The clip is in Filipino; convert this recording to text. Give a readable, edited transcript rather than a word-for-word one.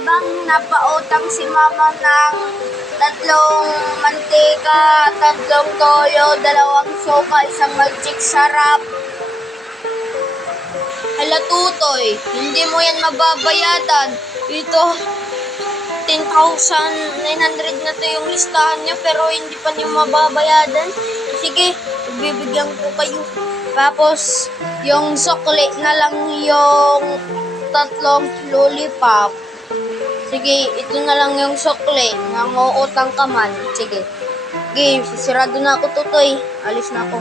bang napautang si mama ng 3 mantika, 3 toyo, 2 suka, 1 magic sarap? Hala Tutoy, hindi mo yan mababayadan. Ito, 10,900 na to yung listahan nyo pero hindi pa niyo mababayadan. Sige, bibigyan ko kayo. Tapos, yung sukli na lang yung 3 lollipop. Sige, ito na lang yung sukli. Nanguutang ka man. Sige. Sige, sisirado na ako Tutoy. Alis na ako.